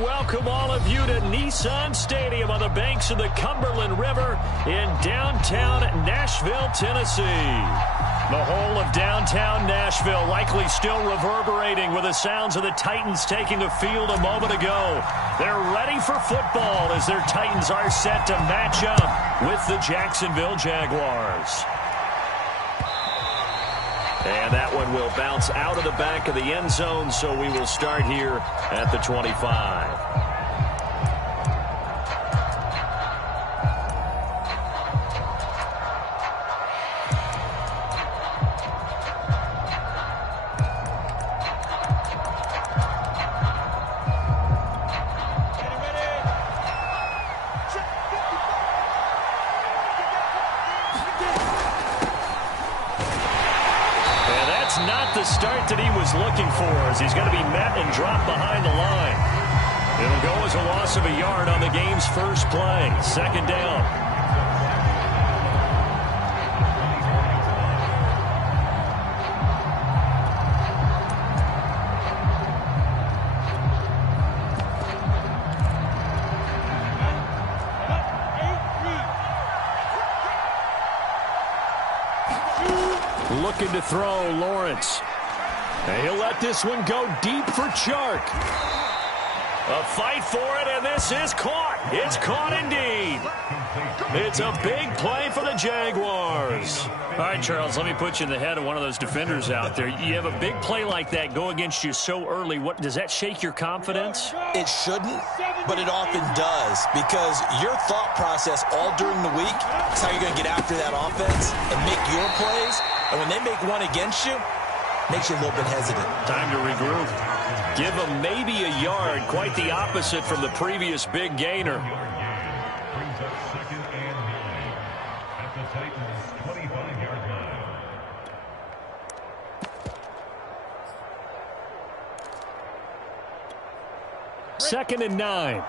welcome all of you to Nissan Stadium on the banks of the Cumberland River in downtown Nashville, Tennessee. The whole of downtown Nashville likely still reverberating with the sounds of the Titans taking the field a moment ago. They're ready for football as their Titans are set to match up with the Jacksonville Jaguars. And that one will bounce out of the back of the end zone, so we will start here at the 25. Not the start that he was looking for, as he's going to be met and dropped behind the line. It'll go as a loss of a yard on the game's first play. Second down. Looking to throw, Lawrence. And he'll let this one go deep for Chark. A fight for it, and this is caught. It's caught indeed. It's a big play for the Jaguars. All right, Charles, let me put you in the head of one of those defenders out there. You have a big play like that go against you so early. What does that shake your confidence? It shouldn't, but it often does, because your thought process all during the week is how you're going to get after that offense and make your plays. And when they make one against you, makes you a little bit hesitant. Time to regroup. Give them maybe a yard, quite the opposite from the previous big gainer. Brings up second and 9 at the Titans' 25-yard line. Second and 9.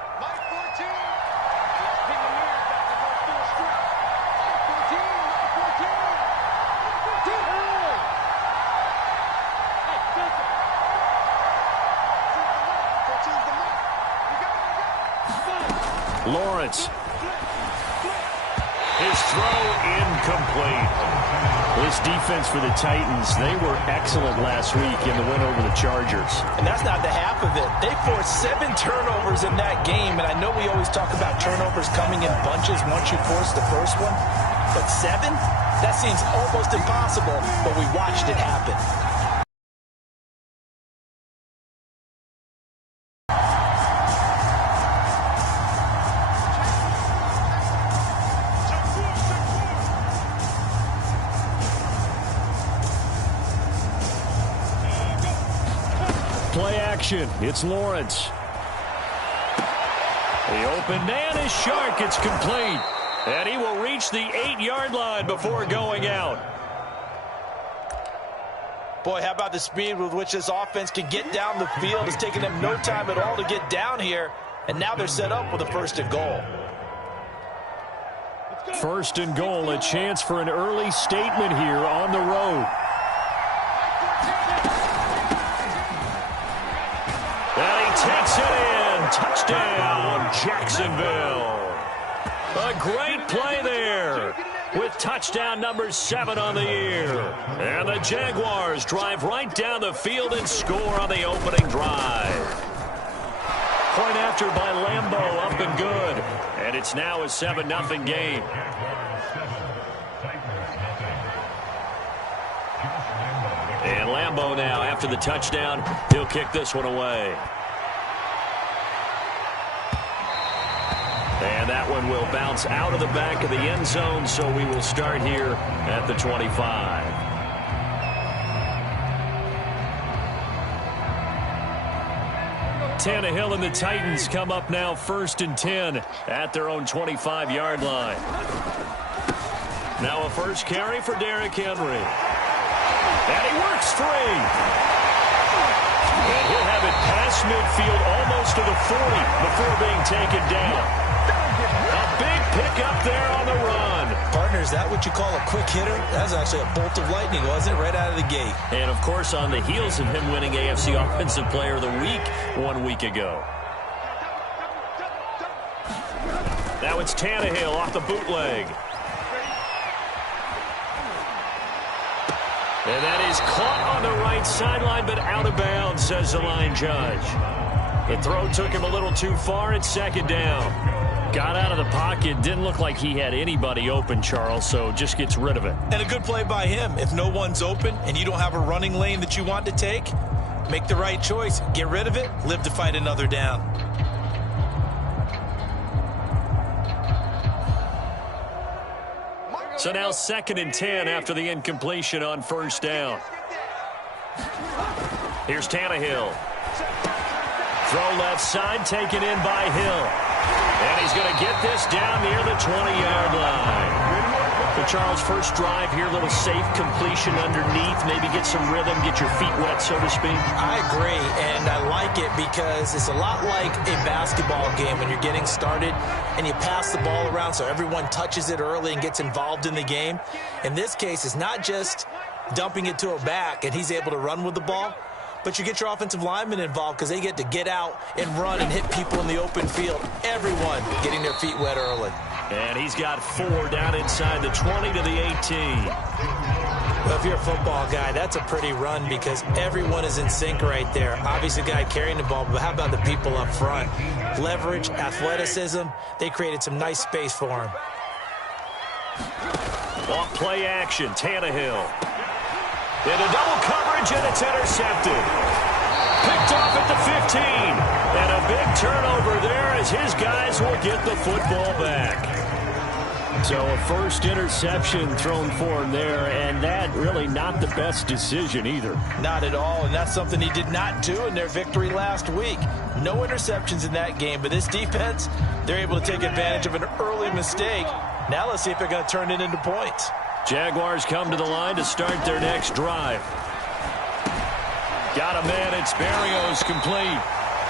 Lawrence. His throw incomplete. This defense for the Titans, they were excellent last week in the win over the Chargers. And that's not the half of it. They forced 7 turnovers in that game, and I know we always talk about turnovers coming in bunches once you force the first one, but 7? That seems almost impossible, but we watched it happen. Play action. It's Lawrence. The open man is Chark. It's complete. And he will reach the 8-yard line before going out. Boy, how about the speed with which this offense can get down the field? It's taking them no time at all to get down here. And now they're set up with a first and goal. First and goal, a chance for an early statement here on the road. Takes it in. Touchdown, Jacksonville. A great play there with touchdown number 7 on the year. And the Jaguars drive right down the field and score on the opening drive. Point after by Lambeau, up and good. And it's now a 7-0 game. And Lambeau now, after the touchdown, he'll kick this one away. And that one will bounce out of the back of the end zone, so we will start here at the 25. Tannehill and the Titans come up now 1st and 10 at their own 25-yard line. Now a first carry for Derrick Henry. And he works free. And he'll have it past midfield almost to the 40 before being taken down. A big pickup there on the run. Partner, is that what you call a quick hitter? That was actually a bolt of lightning, wasn't it? Right out of the gate. And, of course, on the heels of him winning AFC Offensive Player of the Week 1 week ago. it's Tannehill off the bootleg. And that is caught on the right sideline, but out of bounds, says the line judge. The throw took him a little too far. It's second down. Got out of the pocket. Didn't look like he had anybody open, Charles, so just gets rid of it. And a good play by him. If no one's open and you don't have a running lane that you want to take, make the right choice. Get rid of it. Live to fight another down. So now 2nd and 10 after the incompletion on first down. Here's Tannehill. Throw left side, taken in by Hill. And he's going to get this down near the 20-yard line. So Charles, first drive here, little safe completion underneath. Maybe get some rhythm, get your feet wet, so to speak. I agree, and I like it because it's a lot like a basketball game when you're getting started and you pass the ball around so everyone touches it early and gets involved in the game. In this case, it's not just dumping it to a back and he's able to run with the ball, but you get your offensive linemen involved because they get to get out and run and hit people in the open field. Everyone getting their feet wet early. And he's got 4 down inside the 20 to the 18. Well, if you're a football guy, that's a pretty run because everyone is in sync right there. Obviously, the guy carrying the ball, but how about the people up front? Leverage, athleticism, they created some nice space for him. Off play action, Tannehill. Into double coverage, and it's intercepted. Picked off at the 15. And a big turnover there as his guys will get the football back. So a first interception thrown for him there, and that really not the best decision either. Not at all, and that's something he did not do in their victory last week. No interceptions in that game, but this defense, they're able to take advantage of an early mistake. Now let's see if they're going to turn it into points. Jaguars come to the line to start their next drive. Got a man, it's Berrios complete.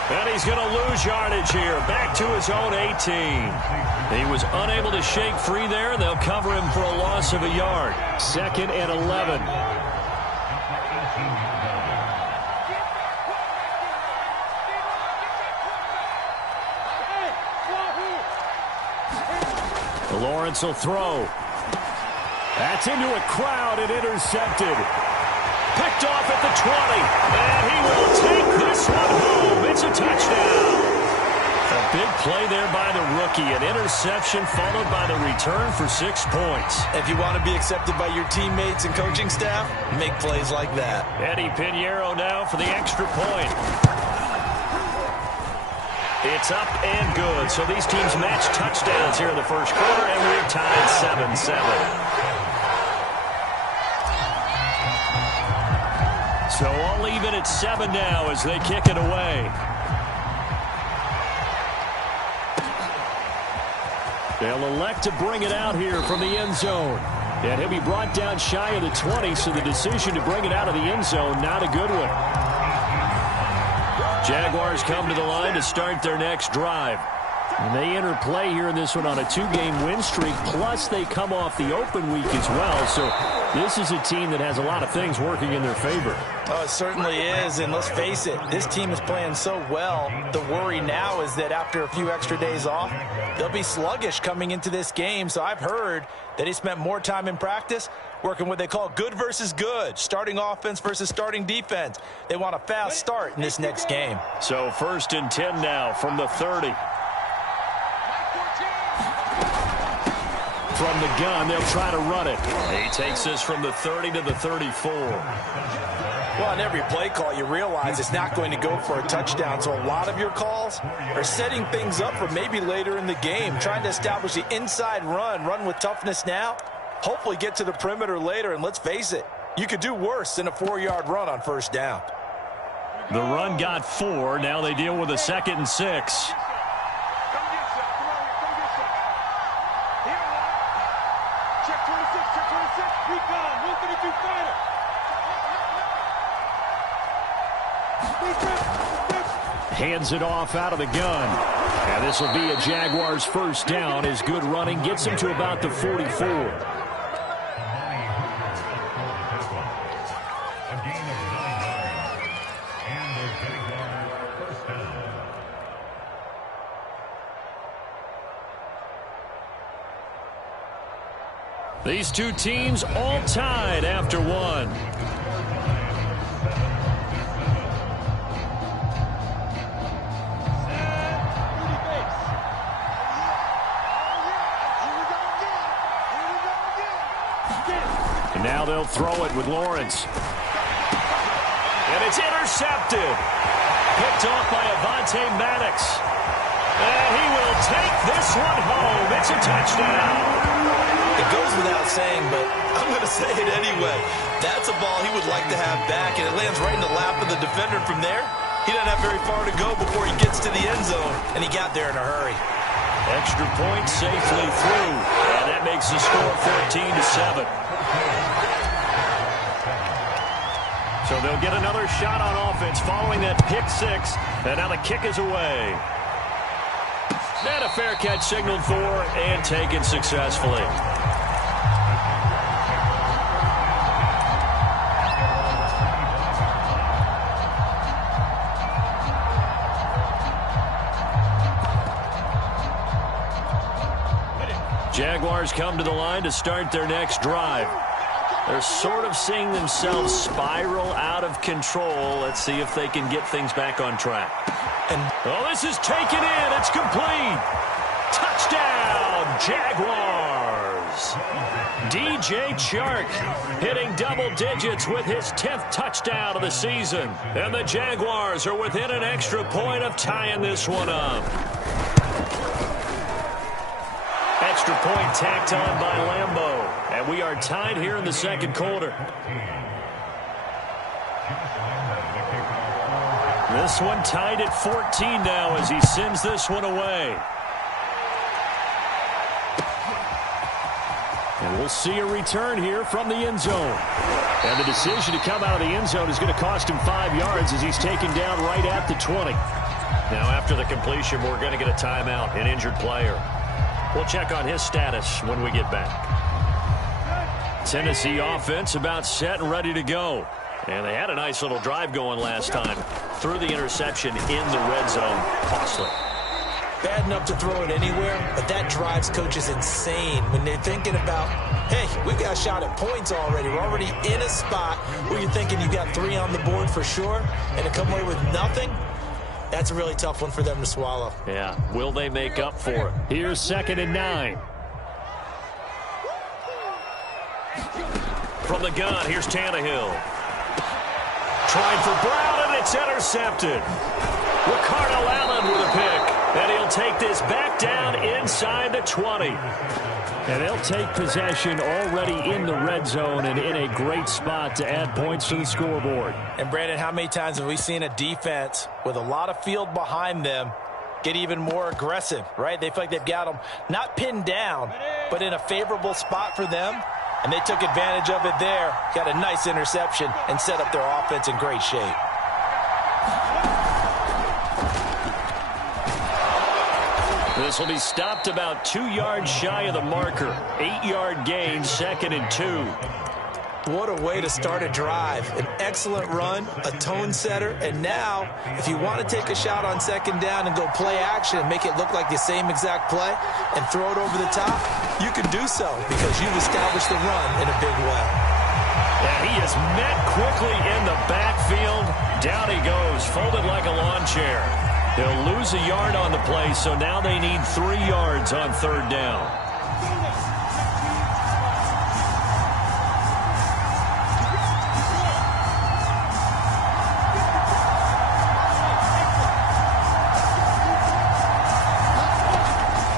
And he's going to lose yardage here. Back to his own 18. He was unable to shake free there. They'll cover him for a loss of a yard. 2nd and 11. Lawrence will throw. That's into a crowd and intercepted. Picked off at the 20, and he will take this one home. It's a touchdown. A big play there by the rookie. An interception followed by the return for 6 points. If you want to be accepted by your teammates and coaching staff, make plays like that. Eddie Pinheiro now for the extra point. It's up and good. So these teams match touchdowns here in the first quarter, and we're tied 7-7. So all even at 7 now as they kick it away. They'll elect to bring it out here from the end zone. And he'll be brought down shy of the 20, so the decision to bring it out of the end zone, not a good one. Jaguars come to the line to start their next drive. And they enter play here in this one on a 2-game win streak, plus they come off the open week as well. So this is a team that has a lot of things working in their favor. Oh, it certainly is, and let's face it, this team is playing so well. The worry now is that after a few extra days off, they'll be sluggish coming into this game. So I've heard that he spent more time in practice working what they call good versus good, starting offense versus starting defense. They want a fast start in this next game. So 1st and 10 now from the 30. From the gun, they'll try to run it. He takes this from the 30 to the 34. Well, on every play call, you realize it's not going to go for a touchdown. So a lot of your calls are setting things up for maybe later in the game, trying to establish the inside run with toughness now, hopefully get to the perimeter later. And let's face it, you could do worse than a 4-yard run on first down. The run got 4. Now they deal with a 2nd and 6. Hands it off out of the gun. And this will be a Jaguars first down. His good running gets him to about the 44. These two teams all tied after one. And now they'll throw it with Lawrence. And it's intercepted. Picked off by Avonte Maddox. And he will take this one home. It's a touchdown. It goes without saying, but I'm going to say it anyway. That's a ball he would like to have back, and it lands right in the lap of the defender. From there, he doesn't have very far to go before he gets to the end zone, and he got there in a hurry. Extra point safely through, and that makes the score 14-7. So they'll get another shot on offense following that pick six, and now the kick is away. And a fair catch signaled for and taken successfully. Jaguars come to the line to start their next drive. They're sort of seeing themselves spiral out of control. Let's see if they can get things back on track. Oh, this is taken in. It's complete. Touchdown, Jaguars. DJ Chark hitting double digits with his 10th touchdown of the season. And the Jaguars are within an extra point of tying this one up. Extra point tacked on by Lambeau. And we are tied here in the second quarter. This one tied at 14 now as he sends this one away. And we'll see a return here from the end zone. And the decision to come out of the end zone is going to cost him 5 yards as he's taken down right at the 20. Now after the completion, we're going to get a timeout, an injured player. We'll check on his status when we get back. Tennessee offense about set and ready to go. And they had a nice little drive going last time. Threw the interception in the red zone. Costly. Bad enough to throw it anywhere, but that drives coaches insane when they're thinking about, hey, we've got a shot at points already. We're already in a spot where you're thinking you got 3 on the board for sure, and to come away with nothing, that's a really tough one for them to swallow. Yeah, will they make up for it? Here's 2nd and 9. From the gun, here's Tannehill. Trying for Brown, and it's intercepted. Ricardo Allen with a pick. And he'll take this back down inside the 20. And they'll take possession already in the red zone and in a great spot to add points to the scoreboard. And, Brandon, how many times have we seen a defense with a lot of field behind them get even more aggressive, right? They feel like they've got them not pinned down, but in a favorable spot for them. And they took advantage of it there, got a nice interception, and set up their offense in great shape. This will be stopped about 2 yards shy of the marker. 8-yard gain, 2nd and 2. What a way to start a drive. An excellent run, a tone setter, and now, if you want to take a shot on 2nd down and go play action and make it look like the same exact play and throw it over the top, you can do so because you've established the run in a big way. Yeah, he is met quickly in the backfield. Down he goes, folded like a lawn chair. He'll lose a yard on the play, so now they need 3 yards on 3rd down.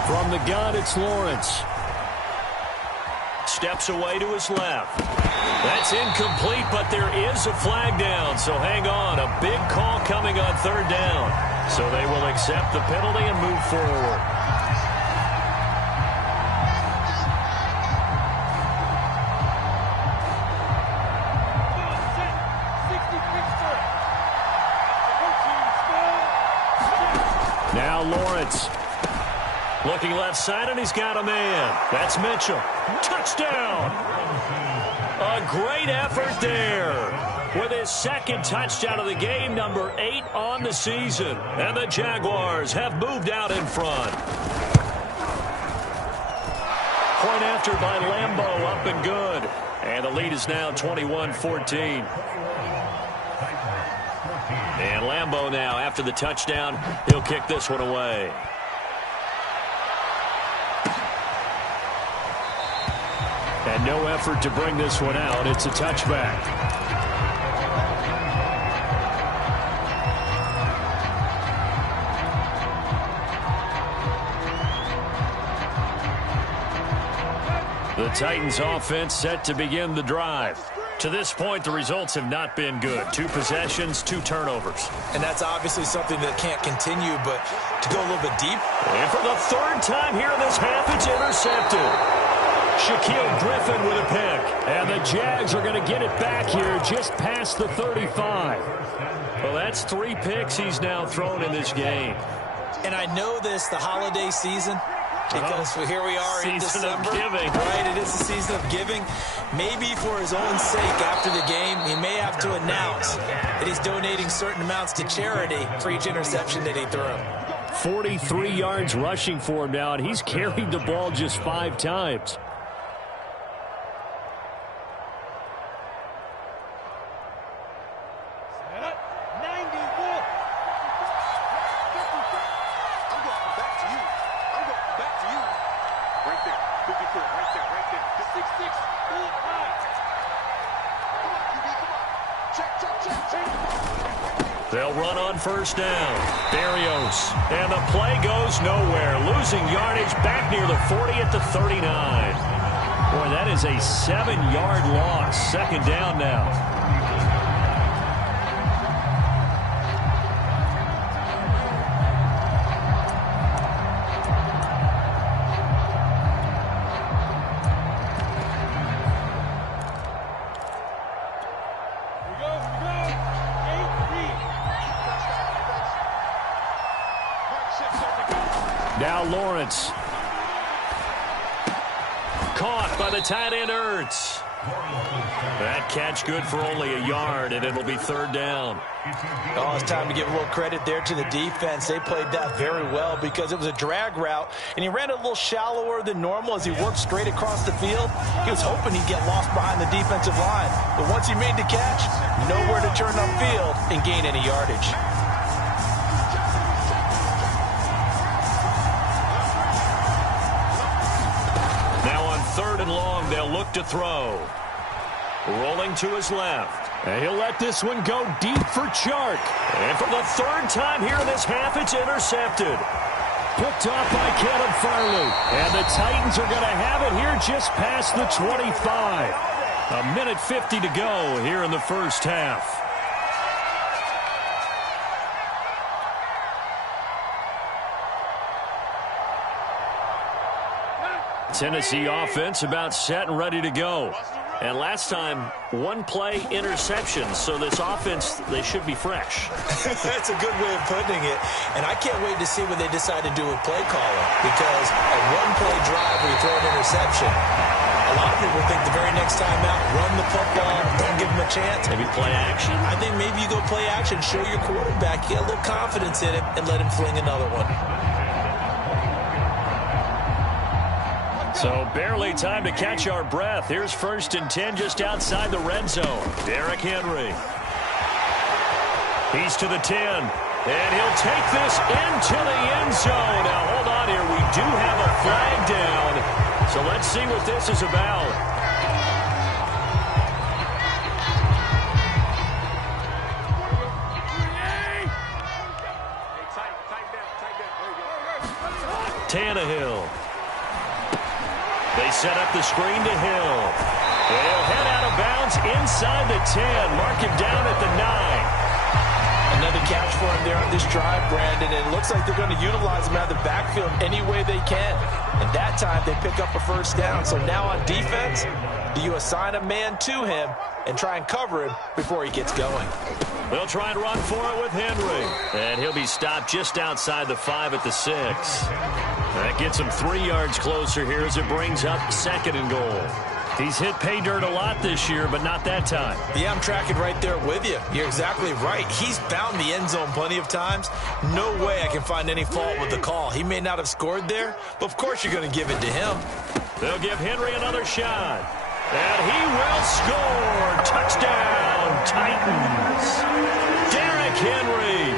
From the gun, it's Lawrence. Steps away to his left. That's incomplete, but there is a flag down, so hang on. A big call coming on 3rd down. So they will accept the penalty and move forward. Now Lawrence. Looking left side, and he's got a man. That's Mitchell. Touchdown! A great effort there. With his 2nd touchdown of the game, number 8 on the season. And the Jaguars have moved out in front. point after by Lambeau, up and good. And the lead is now 21-14. And Lambeau now, after the touchdown, he'll kick this one away. And no effort to bring this one out. It's a touchback. The Titans offense set to begin the drive. To this point, the results have not been good. 2 possessions, 2 turnovers. And that's obviously something that can't continue, but to go a little bit deep. And for the 3rd time here in this half, it's intercepted. Shaquille Griffin with a pick. And the Jags are going to get it back here just past the 35. Well, that's 3 picks he's now thrown in this game. And I know this, the holiday season, because here we are in December. Season of giving. Right, it is the season of giving. Maybe for his own sake after the game, he may have to announce that he's donating certain amounts to charity for each interception that he threw. 43 yards rushing for him now, and he's carried the ball just 5 times. They'll run on first down. Berrios. And the play goes nowhere. Losing yardage back near the 40 at the 39. Boy, that is a 7-yard loss. 2nd down now. Now Lawrence. Caught by the tight end Ertz. That catch good for only a yard, and it'll be 3rd down. Oh, it's time to give a little credit there to the defense. They played that very well because it was a drag route, and he ran it a little shallower than normal as he worked straight across the field. He was hoping he'd get lost behind the defensive line. But once he made the catch, nowhere to turn upfield and gain any yardage. Now on 3rd and long, they'll look to throw. Rolling to his left. And he'll let this one go deep for Chark. And for the 3rd time here in this half, it's intercepted. Picked off by Caleb Farley. And the Titans are going to have it here just past the 25. 1:50 to go here in the first half. Tennessee offense about set and ready to go. And last time, 1-play interception. So this offense, they should be fresh. That's a good way of putting it. And I can't wait to see what they decide to do with play calling. Because a 1-play drive where you throw an interception, a lot of people think the very next time out, run the football, don't give them a chance. Maybe play action? I think maybe you go play action, show your quarterback, get a little confidence in him, and let him fling another one. So barely time to catch our breath. Here's 1st and 10 just outside the red zone. Derrick Henry. He's to the 10. And he'll take this into the end zone. Now hold on here. We do have a flag down. So let's see what this is about. Tannehill. They set up the screen to Hill. He'll head out of bounds inside the 10. Mark him down at the 9. Another catch for him there on this drive, Brandon. And it looks like they're going to utilize him out of the backfield any way they can. And that time they pick up a 1st down. So now on defense, do you assign a man to him and try and cover him before he gets going? They'll try and run for it with Henry. And he'll be stopped just outside the 5 at the 6. That gets him 3 yards closer here as it brings up 2nd and goal. He's hit pay dirt a lot this year, but not that time. Yeah, I'm tracking right there with you. You're exactly right. He's found the end zone plenty of times. No way I can find any fault with the call. He may not have scored there, but of course you're going to give it to him. They'll give Henry another shot. And he will score. Touchdown, Titans. Derrick Henry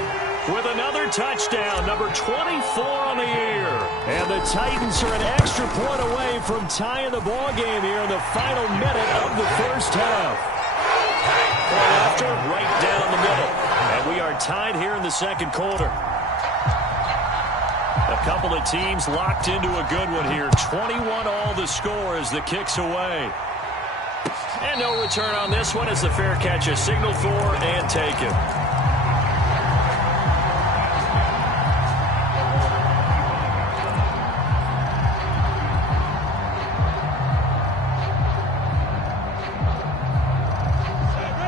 with another touchdown, number 24 on the year. And the Titans are an extra point away from tying the ball game here in the final minute of the first half. Point after, right down the middle. And we are tied here in the second quarter. A couple of teams locked into a good one here. 21 all the score as the kick's away. And no return on this one as the fair catch is signaled for and taken.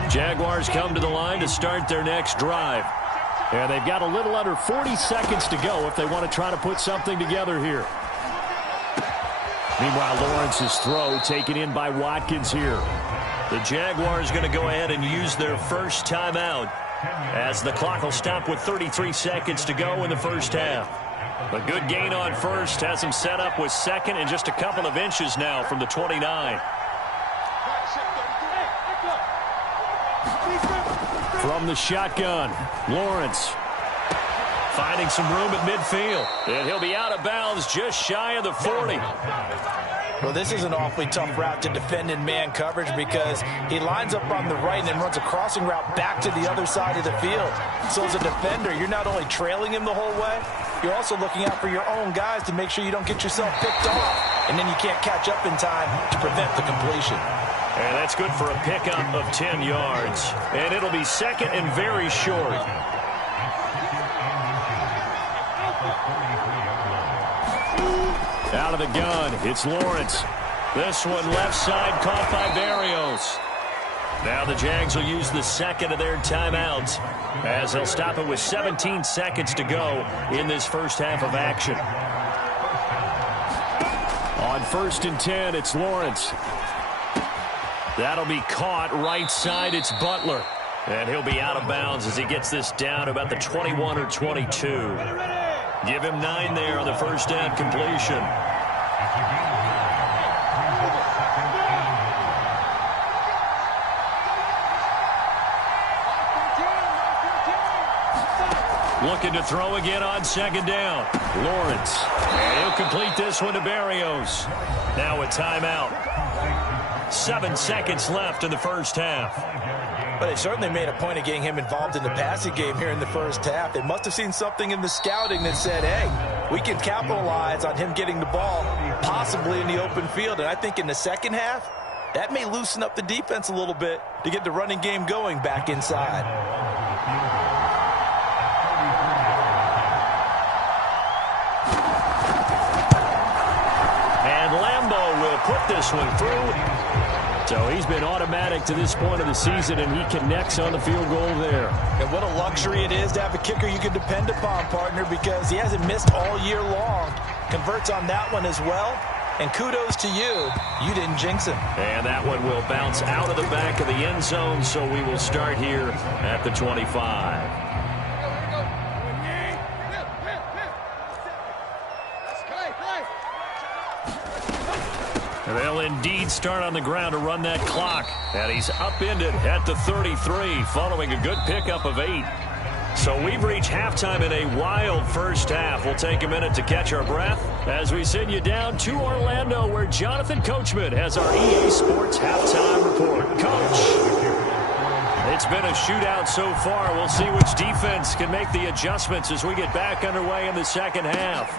Jaguars come to the line to start their next drive. And they've got a little under 40 seconds to go if they want to try to put something together here. Meanwhile, Lawrence's throw taken in by Watkins here. The Jaguars going to go ahead and use their first timeout as the clock will stop with 33 seconds to go in the first half. A good gain on first has them set up with second and just a couple of inches now from the 29. From the shotgun, Lawrence finding some room at midfield. And he'll be out of bounds just shy of the 40. Well, this is an awfully tough route to defend in man coverage because he lines up on the right and then runs a crossing route back to the other side of the field. So as a defender, you're not only trailing him the whole way, you're also looking out for your own guys to make sure you don't get yourself picked off. And then you can't catch up in time to prevent the completion. And that's good for a pickup of 10 yards. And it'll be second and very short. Out of the gun, it's Lawrence. This one left side caught by Berrios. Now the Jags will use the second of their timeouts as they'll stop it with 17 seconds to go in this first half of action. On 1st and 10, it's Lawrence. That'll be caught right side. It's Butler. And he'll be out of bounds as he gets this down about the 21 or 22. Give him 9 there on the first down completion. Looking to throw again on second down. Lawrence. And he'll complete this one to Berrios. Now a timeout. 7 seconds left in the first half. But they certainly made a point of getting him involved in the passing game here in the first half. They must have seen something in the scouting that said, hey, we can capitalize on him getting the ball possibly in the open field. And I think in the second half, that may loosen up the defense a little bit to get the running game going back inside. And Lambeau will put this one through. So he's been automatic to this point of the season, and he connects on the field goal there. And what a luxury it is to have a kicker you can depend upon, partner, because he hasn't missed all year long. Converts on that one as well. And kudos to you. You didn't jinx him. And that one will bounce out of the back of the end zone, so we will start here at the 25. They'll indeed start on the ground to run that clock. And he's upended at the 33 following a good pickup of 8. So we've reached halftime in a wild first half. We'll take a minute to catch our breath as we send you down to Orlando where Jonathan Coachman has our EA Sports halftime report. Coach, it's been a shootout so far. We'll see which defense can make the adjustments as we get back underway in the second half.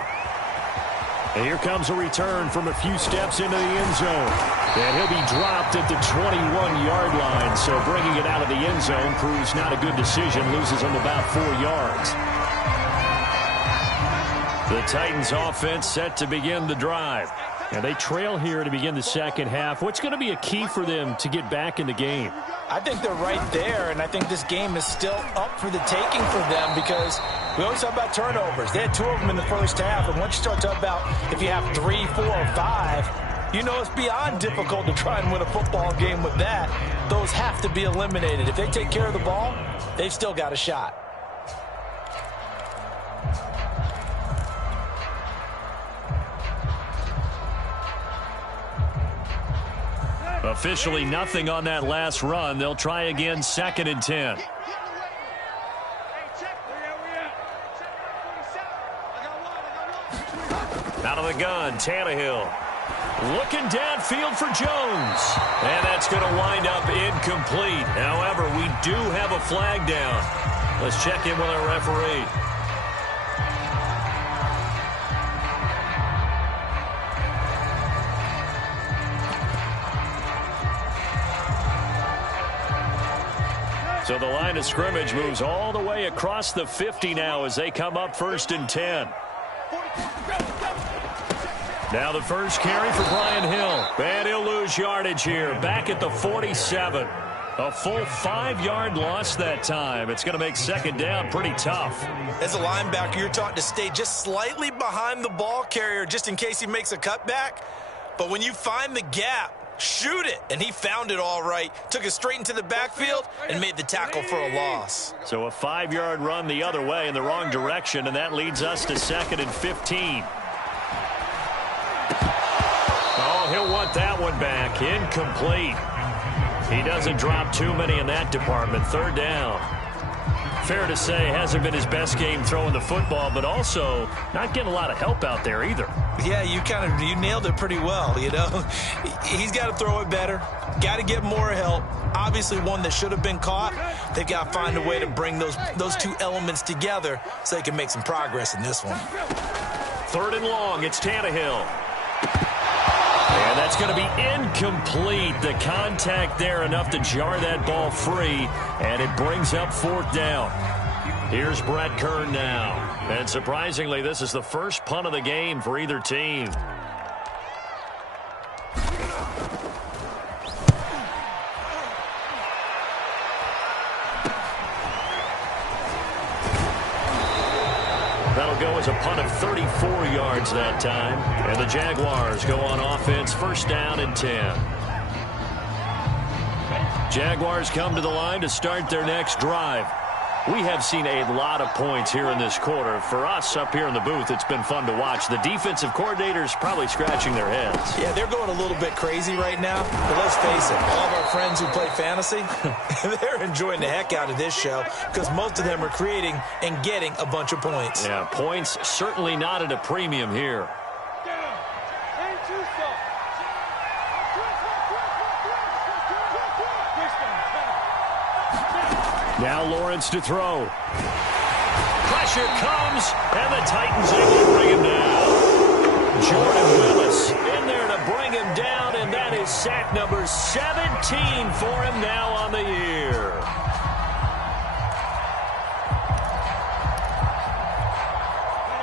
And here comes a return from a few steps into the end zone. And he'll be dropped at the 21-yard line. So bringing it out of the end zone proves not a good decision. Loses him about 4 yards. The Titans offense set to begin the drive. And they trail here to begin the second half. What's going to be a key for them to get back in the game? I think they're right there, and I think this game is still up for the taking for them because we always talk about turnovers. They had 2 of them in the first half, and once you start talking about if you have 3, 4, or 5, you know it's beyond difficult to try and win a football game with that. Those have to be eliminated. If they take care of the ball, they've still got a shot. Officially nothing on that last run. They'll try again, 2nd and 10. Out of the gun, Tannehill. Looking downfield for Jones. And that's going to wind up incomplete. However, we do have a flag down. Let's check in with our referee. So the line of scrimmage moves all the way across the 50 now as they come up 1st and 10. Now the first carry for Brian Hill. And he'll lose yardage here. Back at the 47. A full 5-yard loss that time. It's going to make 2nd down pretty tough. As a linebacker, you're taught to stay just slightly behind the ball carrier just in case he makes a cutback. But when you find the gap, shoot it. And he found it all right. Took it straight into the backfield and made the tackle for a loss. So a 5-yard run the other way in the wrong direction, and that leads us to 2nd and 15. Oh, he'll want that one back. Incomplete. He doesn't drop too many in that department. 3rd down. Fair to say, hasn't been his best game throwing the football, but also not getting a lot of help out there either. Yeah, you nailed it pretty well, you know. He's got to throw it better. Got to get more help. Obviously one that should have been caught. They've got to find a way to bring those two elements together so they can make some progress in this one. 3rd and long, it's Tannehill. And that's going to be incomplete. The contact there enough to jar that ball free, and it brings up 4th down. Here's Brett Kern now. And surprisingly, this is the first punt of the game for either team. That'll go as a punt of 34 yards that time. And the Jaguars go on offense, 1st down and 10. Jaguars come to the line to start their next drive. We have seen a lot of points here in this quarter. For us up here in the booth, it's been fun to watch. The defensive coordinators probably scratching their heads. Yeah, they're going a little bit crazy right now. But let's face it, all of our friends who play fantasy, they're enjoying the heck out of this show because most of them are creating and getting a bunch of points. Yeah, points certainly not at a premium here. Now Lawrence to throw. Pressure comes, and the Titans able to bring him down. Jordan Willis in there to bring him down, and that is sack number 17 for him now on the year.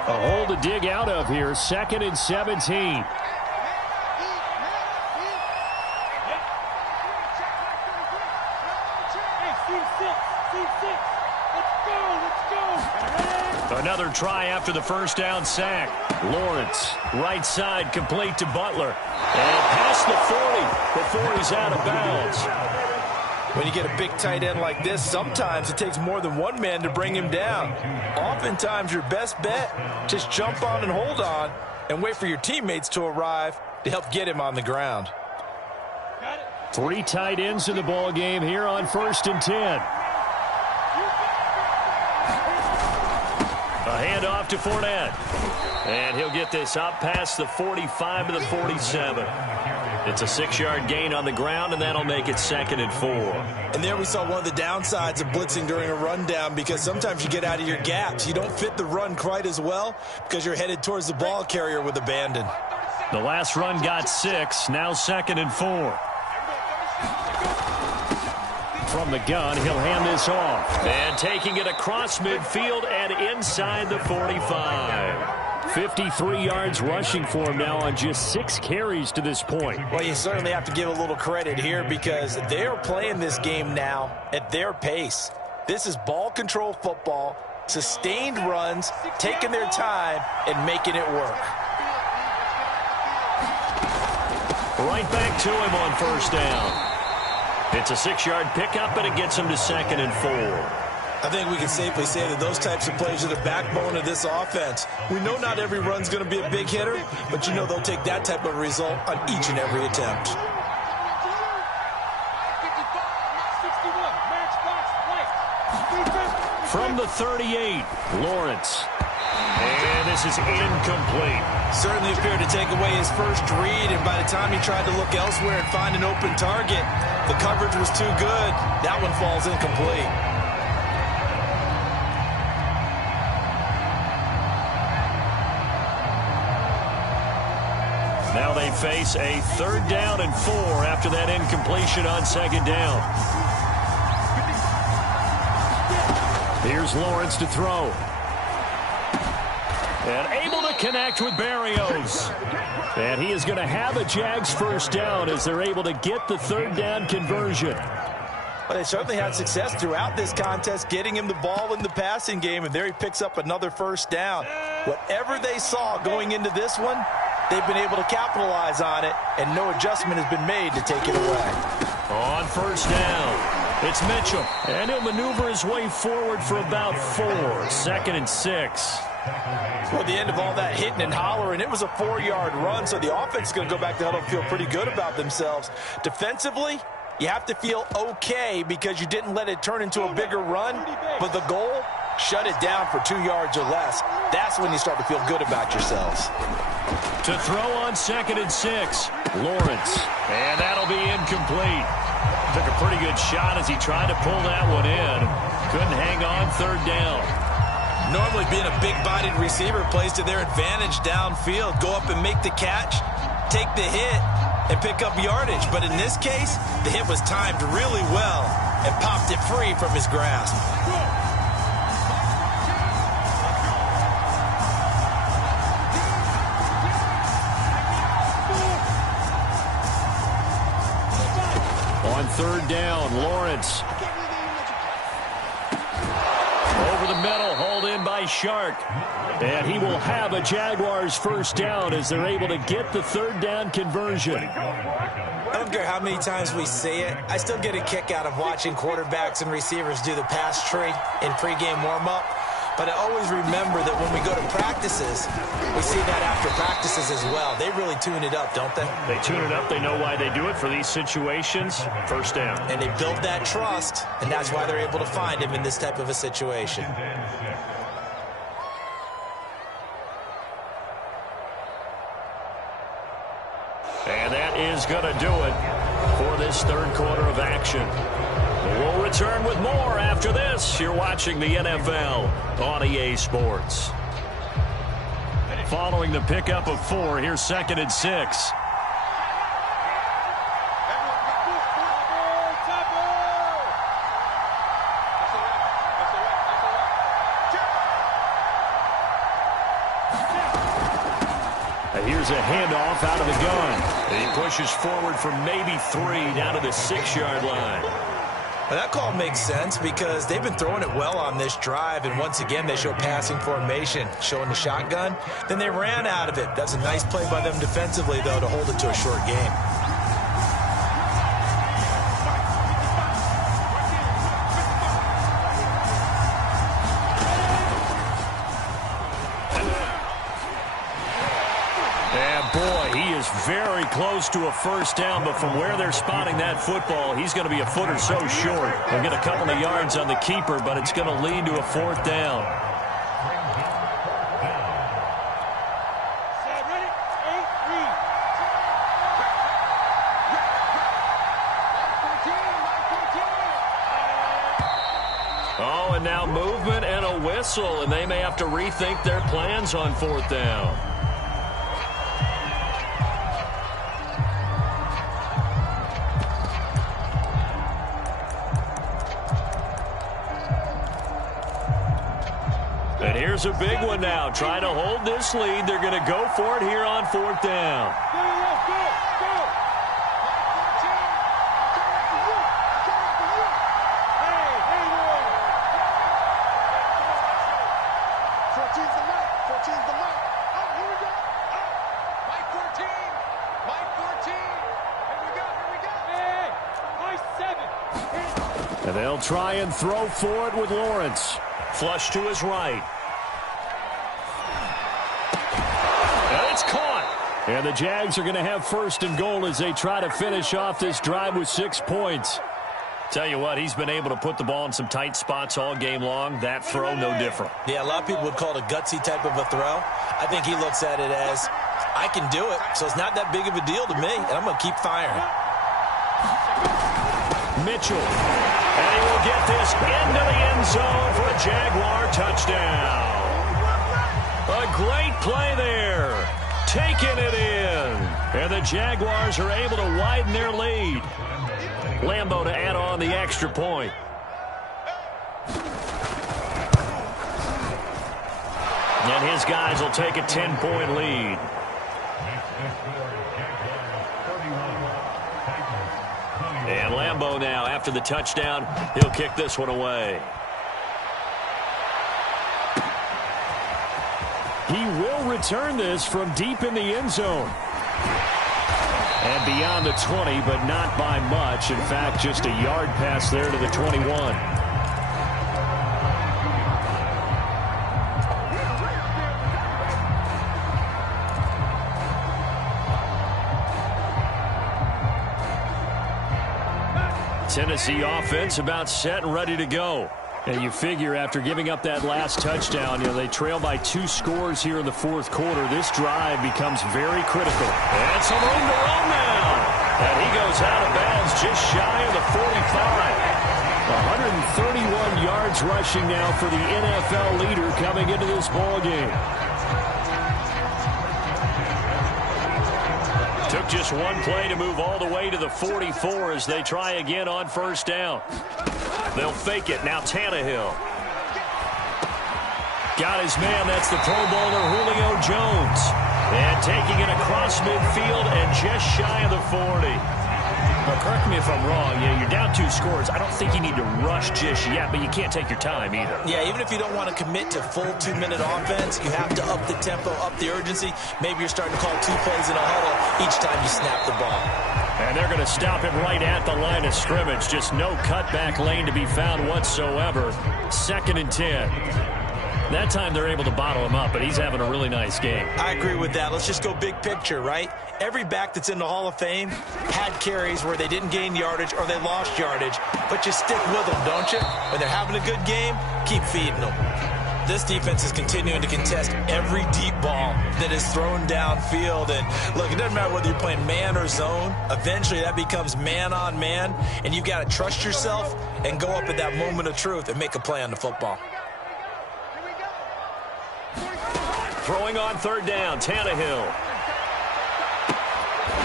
A hole to dig out of here, 2nd and 17. Another try after the 1st down sack. Lawrence, right side, complete to Butler. And past the 40 before he's out of bounds. When you get a big tight end like this, sometimes it takes more than one man to bring him down. Oftentimes, your best bet, just jump on and hold on and wait for your teammates to arrive to help get him on the ground. 3 tight ends in the ball game here on 1st and 10. A handoff to Fournette. And he'll get this up past the 45 to the 47. It's a 6-yard gain on the ground, and that'll make it 2nd and 4. And there we saw one of the downsides of blitzing during a rundown because sometimes you get out of your gaps. You don't fit the run quite as well because you're headed towards the ball carrier with abandon. The last run got 6, now 2nd and 4. From the gun, he'll hand this off. And taking it across midfield and inside the 45. 53 yards rushing for him now on just 6 carries to this point. Well, you certainly have to give a little credit here because they're playing this game now at their pace. This is ball control football, sustained runs, taking their time, and making it work. Right back to him on 1st down. It's a 6-yard pickup, and it gets him to 2nd and 4. I think we can safely say that those types of plays are the backbone of this offense. We know not every run's going to be a big hitter, but you know they'll take that type of result on each and every attempt. From the 38, Lawrence. And this is incomplete. Certainly appeared to take away his first read, and by the time he tried to look elsewhere and find an open target, the coverage was too good. That one falls incomplete. Now they face a 3rd down and 4 after that incompletion on 2nd down. Here's Lawrence to throw. And able to connect with Barrios. And he is going to have a Jags 1st down as they're able to get the 3rd down conversion. Well, they certainly had success throughout this contest, getting him the ball in the passing game, and there he picks up another 1st down. Whatever they saw going into this one, they've been able to capitalize on it, and no adjustment has been made to take it away. On 1st down, it's Mitchell, and he'll maneuver his way forward for about 4. 2nd and 6. Well, at the end of all that hitting and hollering, it was a 4-yard run, so the offense is going to go back to huddle and feel pretty good about themselves. Defensively, you have to feel okay because you didn't let it turn into a bigger run, but the goal, shut it down for 2 yards or less. That's when you start to feel good about yourselves. To throw on 2nd and 6, Lawrence. And that'll be incomplete. Took a pretty good shot as he tried to pull that one in. Couldn't hang on 3rd down. Normally being a big-bodied receiver plays to their advantage downfield. Go up and make the catch, take the hit, and pick up yardage. But in this case, the hit was timed really well and popped it free from his grasp. On 3rd down, Lawrence. Over the middle, hauled in by Shark. And he will have a Jaguars 1st down as they're able to get the 3rd down conversion. I don't care how many times we say it, I still get a kick out of watching quarterbacks and receivers do the pass tree in pregame warm-up. But I always remember that when we go to practices, we see that after practices as well. They really tune it up, don't they? They tune it up. They know why they do it for these situations. 1st down. And they build that trust, and that's why they're able to find him in this type of a situation. And that is going to do it for this 3rd quarter of action. We'll return with more after this. You're watching the NFL on EA Sports. Following the pickup of 4, here's 2nd and 6. Here's a handoff out of the gun. And he pushes forward for maybe 3 down to the 6-yard line. Well, that call makes sense because they've been throwing it well on this drive, and once again they show passing formation, showing the shotgun. Then they ran out of it. That's a nice play by them defensively, though, to hold it to a short game. Very close to a 1st down, but from where they're spotting that football, he's going to be a foot or so short. They'll get a couple of yards on the keeper, but it's going to lead to a 4th down. Oh, and now movement and a whistle, and they may have to rethink their plans on 4th down. And here's a big one now. Trying to hold this lead. They're going to go for it here on 4th down. And they'll try and throw for it with Lawrence. Flush to his right. And it's caught. And the Jags are going to have 1st and goal as they try to finish off this drive with 6 points. Tell you what, he's been able to put the ball in some tight spots all game long. That throw, no different. Yeah, a lot of people would call it a gutsy type of a throw. I think he looks at it as, I can do it, so it's not that big of a deal to me, and I'm going to keep firing. Mitchell, and he will get this into the end zone for a Jaguar touchdown. A great play there, taking it in, and the Jaguars are able to widen their lead. Lambo to add on the extra point. And his guys will take a 10-point lead. And Lambo now, after the touchdown, he'll kick this one away. He will return this from deep in the end zone. And beyond the 20, but not by much. In fact, just a yard pass there to the 21. Tennessee offense about set and ready to go. And you figure after giving up that last touchdown, they trail by 2 scores here in the fourth quarter. This drive becomes very critical. And some room to run now. And he goes out of bounds just shy of the 45. 131 yards rushing now for the NFL leader coming into this ballgame. Took just one play to move all the way to the 44 as they try again on first down. They'll fake it. Now Tannehill. Got his man. That's the Pro Bowler Julio Jones. And taking it across midfield and just shy of the 40. Now, correct me if I'm wrong. You're down 2 scores. I don't think you need to rush just yet, but you can't take your time either. Yeah, even if you don't want to commit to full 2-minute offense, you have to up the tempo, up the urgency. Maybe you're starting to call 2 plays in a huddle each time you snap the ball. And they're going to stop him right at the line of scrimmage. Just no cutback lane to be found whatsoever. 2nd and 10. That time they're able to bottle him up, but he's having a really nice game. I agree with that. Let's just go big picture, right? Every back that's in the Hall of Fame had carries where they didn't gain yardage or they lost yardage, but you stick with them, don't you? When they're having a good game, keep feeding them. This defense is continuing to contest every deep ball that is thrown downfield. And, look, it doesn't matter whether you're playing man or zone. Eventually, that becomes man-on-man, and you've got to trust yourself and go up at that moment of truth and make a play on the football. Throwing on third down, Tannehill.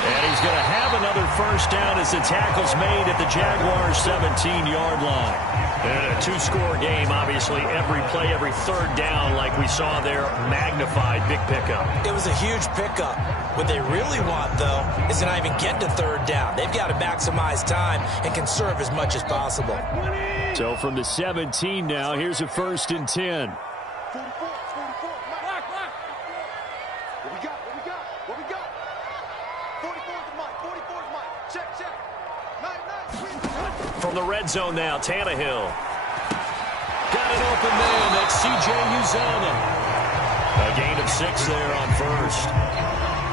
And he's going to have another first down as the tackle's made at the Jaguars' 17-yard line. And a 2-score game, obviously, every play, every third down, like we saw there, magnified, big pickup. It was a huge pickup. What they really want, though, is to not even get to third down. They've got to maximize time and conserve as much as possible. So from the 17 now, here's a 1st and 10. From the red zone now, Tannehill. Got an open man. That's C.J. Uzomah. A gain of 6 there on first.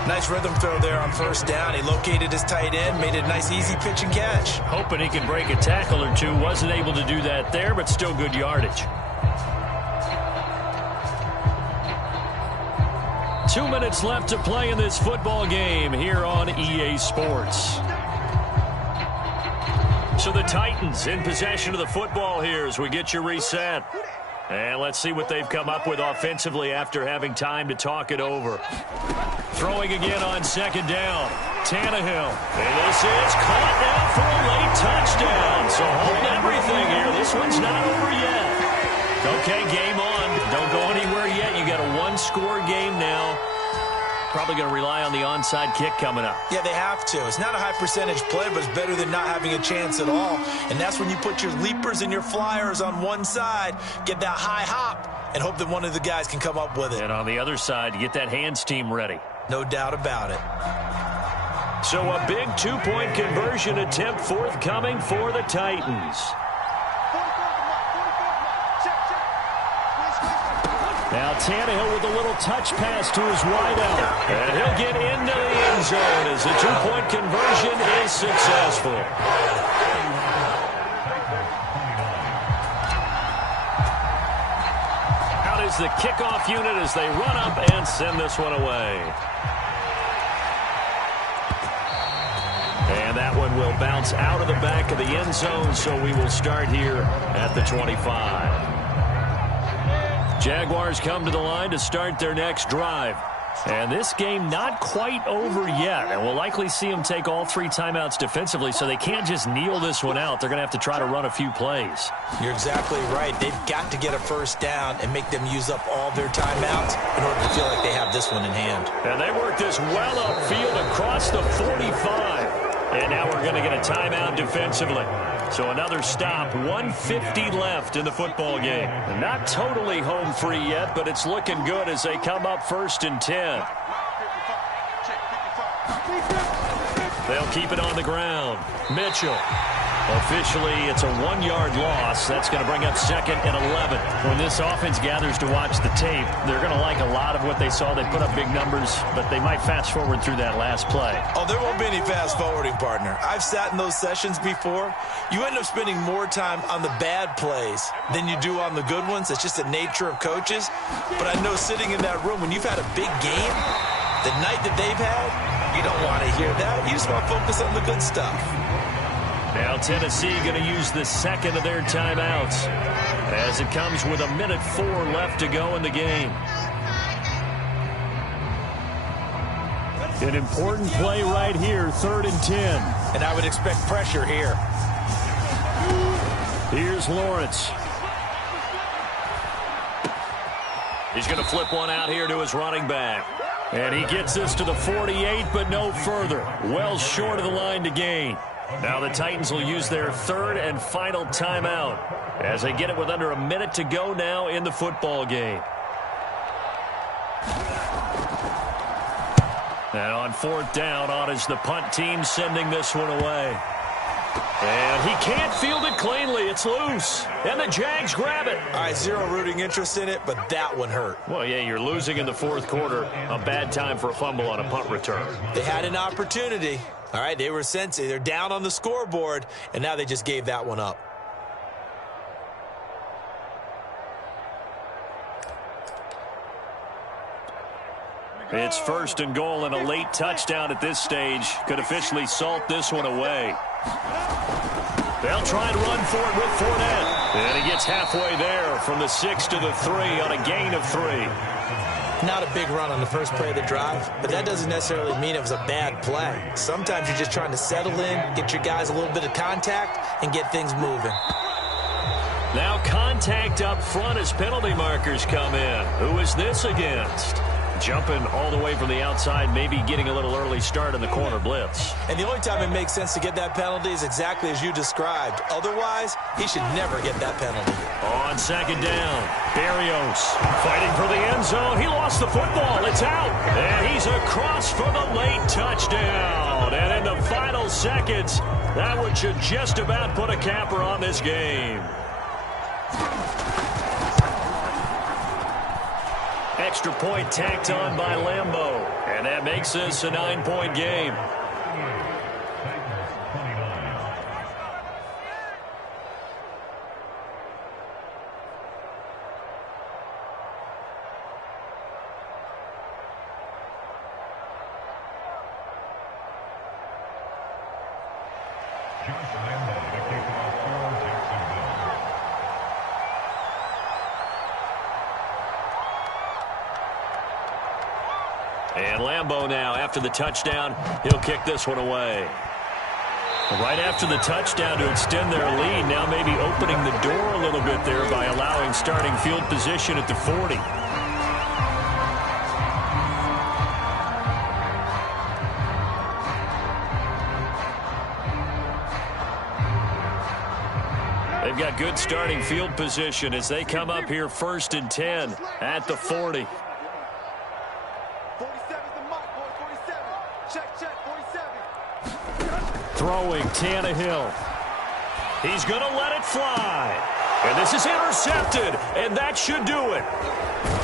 Nice rhythm throw there on first down. He located his tight end, made it a nice easy pitch and catch. Hoping he can break a tackle or two. Wasn't able to do that there, but still good yardage. 2 minutes left to play in this football game here on EA Sports. So the Titans in possession of the football here as we get you reset. And let's see what they've come up with offensively after having time to talk it over. Throwing again on 2nd down. Tannehill. And this is caught now for a late touchdown. So hold everything here. This one's not over yet. Okay, game on. Don't go anywhere yet. You got a 1-score game now. Probably going to rely on the onside kick coming up. Yeah, they have to. It's not a high percentage play, but it's better than not having a chance at all. And that's when you put your leapers and your flyers on one side, get that high hop, and hope that one of the guys can come up with it. And on the other side, get that hands team ready. No doubt about it. So a big 2-point conversion attempt forthcoming for the Titans. Now Tannehill with a little touch pass to his wideout. And he'll get into the end zone as the 2-point conversion is successful. is the kickoff unit as they run up and send this one away. And that one will bounce out of the back of the end zone, so we will start here at the 25. Jaguars come to the line to start their next drive. And this game not quite over yet. And we'll likely see them take all 3 timeouts defensively, so they can't just kneel this one out. They're going to have to try to run a few plays. You're exactly right. They've got to get a first down and make them use up all their timeouts in order to feel like they have this one in hand. And they work this well upfield across the 45. And now we're going to get a timeout defensively. So another stop, 1:50 left in the football game. Not totally home free yet, but it's looking good as they come up 1st and 10. They'll keep it on the ground. Mitchell. Officially, it's a 1-yard loss. That's going to bring up 2nd and 11. When this offense gathers to watch the tape, they're going to like a lot of what they saw. They put up big numbers, but they might fast forward through that last play. Oh, there won't be any fast forwarding, partner. I've sat in those sessions before. You end up spending more time on the bad plays than you do on the good ones. It's just the nature of coaches. But I know sitting in that room, when you've had a big game, the night that they've had, you don't want to hear that. You just want to focus on the good stuff. Now Tennessee going to use the 2nd of their timeouts as it comes with 1:04 left to go in the game. An important play right here, 3rd and 10. And I would expect pressure here. Here's Lawrence. He's going to flip one out here to his running back. And he gets this to the 48, but no further. Well short of the line to gain. Now the Titans will use their 3rd and final timeout as they get it with under a minute to go now in the football game. And on 4th down, on is the punt team sending this one away. And he can't field it cleanly. It's loose. And the Jags grab it. All right, zero rooting interest in it, but that one hurt. Well, yeah, you're losing in the 4th quarter. A bad time for a fumble on a punt return. They had an opportunity. All right, they were sensitive. They're down on the scoreboard, and now they just gave that one up. It's 1st and goal, and a late touchdown at this stage could officially salt this one away. They'll try and run for it with Fournette. And he gets halfway there from the 6 to the 3 on a gain of 3. Not a big run on the first play of the drive, but that doesn't necessarily mean it was a bad play. Sometimes you're just trying to settle in, get your guys a little bit of contact, and get things moving. Now contact up front as penalty markers come in. Who is this against? Jumping all the way from the outside, maybe getting a little early start in the corner blitz. And the only time it makes sense to get that penalty is exactly as you described. Otherwise, he should never get that penalty. On 2nd down, Berrios fighting for the end zone. He lost the football. It's out. And he's across for the late touchdown. And in the final seconds, that one should just about put a capper on this game. Extra point tacked on by Lambeau. And that makes this a 9-point game. And Lambeau now, after the touchdown, he'll kick this one away. Right after the touchdown to extend their lead, now maybe opening the door a little bit there by allowing starting field position at the 40. They've got good starting field position as they come up here 1st and 10 at the 40. Throwing Tannehill. He's going to let it fly. And this is intercepted, and that should do it.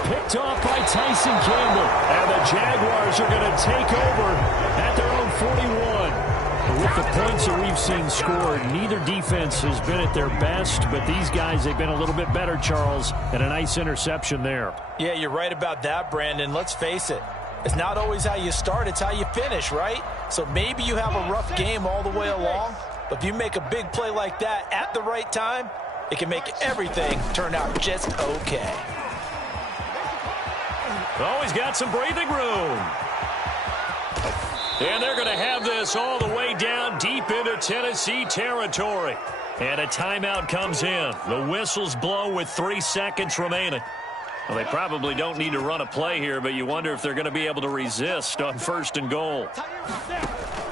Picked off by Tyson Campbell. And the Jaguars are going to take over at their own 41. With the points that we've seen scored, neither defense has been at their best, but these guys, they've been a little bit better, Charles, and a nice interception there. Yeah, you're right about that, Brandon. Let's face it. It's not always how you start, it's how you finish, right? So maybe you have a rough game all the way along, but if you make a big play like that at the right time, it can make everything turn out just okay. Oh, he's got some breathing room. And they're going to have this all the way down deep into Tennessee territory. And a timeout comes in. The whistles blow with 3 seconds remaining. Well, they probably don't need to run a play here, but you wonder if they're going to be able to resist on 1st and goal.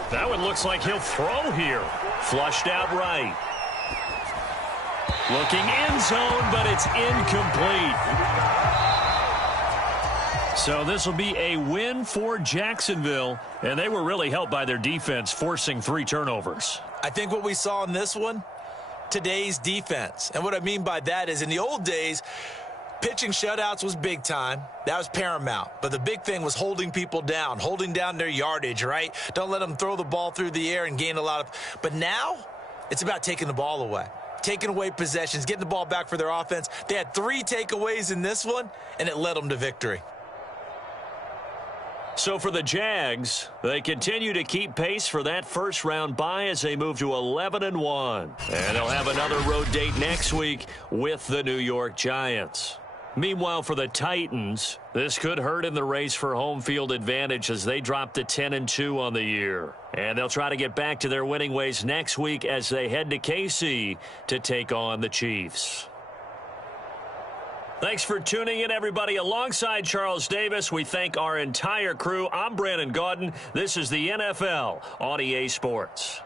That one looks like he'll throw here. Flushed out right. Looking end zone, but it's incomplete. So this will be a win for Jacksonville, and they were really helped by their defense, forcing 3 turnovers. I think what we saw in this one, today's defense. And what I mean by that is in the old days, pitching shutouts was big time. That was paramount. But the big thing was holding people down, holding down their yardage, right? Don't let them throw the ball through the air and gain a lot of... But now, it's about taking the ball away. Taking away possessions, getting the ball back for their offense. They had 3 takeaways in this one, and it led them to victory. So for the Jags, they continue to keep pace for that first-round bye as they move to 11-1. And they'll have another road date next week with the New York Giants. Meanwhile, for the Titans, this could hurt in the race for home field advantage as they drop to 10-2 on the year. And they'll try to get back to their winning ways next week as they head to KC to take on the Chiefs. Thanks for tuning in, everybody. Alongside Charles Davis, we thank our entire crew. I'm Brandon Gaudin. This is the NFL on EA Sports.